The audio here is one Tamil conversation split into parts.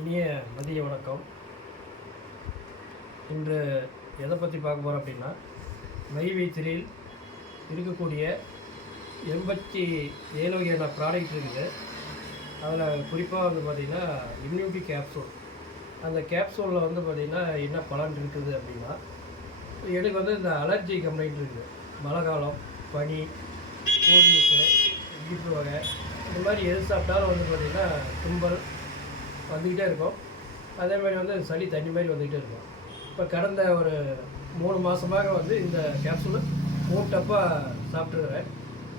இனிய மதிய வணக்கம். இன்று எதை பற்றி பார்க்க போகிறோம் அப்படின்னா, மைவைத்திரியில் இருக்கக்கூடிய 87 வகையான ப்ராடக்ட் இருக்குது. அதில் குறிப்பாக வந்து பார்த்திங்கன்னா இம்யூனிட்டி கேப்சூல். அந்த கேப்சூலில் வந்து பார்த்திங்கன்னா என்ன பலன் இருக்குது அப்படின்னா, எனக்கு வந்து இந்த அலர்ஜி கம்ப்ளைண்ட் இருக்குது. மழை காலம், பனி, கூல்ட்ரிங்க்ஸு, இனிப்பு வகை, இந்த மாதிரி எது சாப்பிட்டாலும் வந்து பார்த்திங்கன்னா தும்பல் வந்துக்கிட்டே இருக்கும். அதே மாதிரி வந்து சளி தண்ணி மாதிரி வந்துக்கிட்டே இருக்கும். இப்போ கடந்த ஒரு 3 மாதமாக வந்து இந்த கேப்சூலு மூட்டப்பாக சாப்பிட்டுருக்கிறேன்.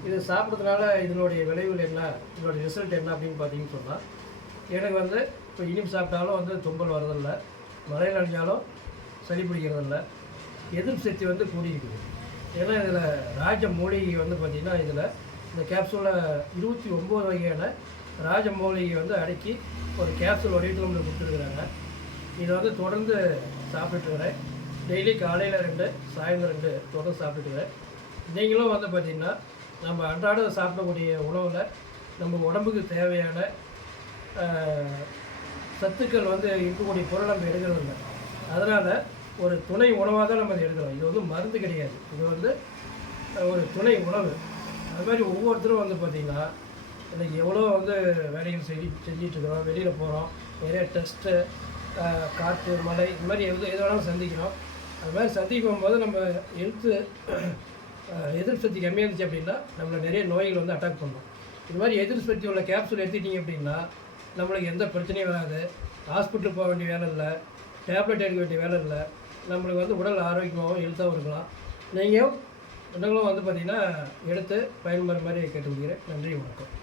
இது சாப்பிட்றதுனால இதனுடைய விளைவுகள் என்ன, இதனுடைய ரிசல்ட் என்ன அப்படின்னு பார்த்தீங்கன்னு சொன்னால், எனக்கு வந்து இப்போ இனிப்பு சாப்பிட்டாலும் வந்து தும்பல் வரதில்லை, மழையில் நனைஞ்சாலும் சளி பிடிக்கிறதில்ல, எதிர்ப்பு சக்தி வந்து கூடியிருக்குது. ஏன்னா இதில் ராஜ மூலிகை வந்து பார்த்திங்கன்னா, இதில் இந்த கேப்சூலில் 29 வகையான ராஜ மூலிகை வந்து அடக்கி ஒரு கேப்சூல் வடிவத்தில் நம்மளுக்கு கொடுத்துருக்குறாங்க. இதை வந்து தொடர்ந்து சாப்பிட்டுருக்கிறேன். டெய்லி காலையில் 2, சாயந்தரம் 2 தொடர்ந்து சாப்பிட்டுருக்கிறேன். நீங்களும் வந்து பார்த்திங்கன்னா, நம்ம அன்றாட சாப்பிடக்கூடிய உணவில் நம்ம உடம்புக்கு தேவையான சத்துக்கள் வந்து இருக்கக்கூடிய பொருள் நம்ம எடுக்கிறது இல்லை. அதனால் ஒரு துணை உணவாக தான் நம்ம அதை எடுக்கிறோம். இது வந்து மருந்து கிடையாது, இது வந்து ஒரு துணை உணவு. அது மாதிரி ஒவ்வொருத்தரும் வந்து பார்த்திங்கன்னா, இன்றைக்கி எவ்வளோ வந்து வேலைகள் செஞ்சிட்ருக்கிறோம், வெளியில் போகிறோம், நிறைய டெஸ்ட்டு, காற்று, மழை, இந்த மாதிரி எது வேணாலும் சந்திக்கிறோம். அது மாதிரி சந்திக்கும் போது நம்ம எதிர்ப்பு சக்தி கம்மியாக இருந்துச்சு அப்படின்னா நம்மளை நிறைய நோய்கள் வந்து அட்டாக் பண்ணும். இது மாதிரி எதிர்ப்பு சக்தி உள்ள கேப்சூல் எடுத்துக்கிட்டிங்க அப்படின்னா நம்மளுக்கு எந்த பிரச்சனையும் வராது. ஹாஸ்பிட்டலுக்கு போக வேண்டிய வேலை இல்லை, டேப்லெட் எடுக்க வேண்டிய வேலை இல்லை. நம்மளுக்கு வந்து உடல் ஆரோக்கியமாகவும் ஹெல்த்தாகவும் இருக்கலாம். நீங்களும் வந்து பார்த்திங்கன்னா எடுத்து பயன்பெற மாதிரி கேட்டுக்கொள்கிறேன். நன்றி, வணக்கம்.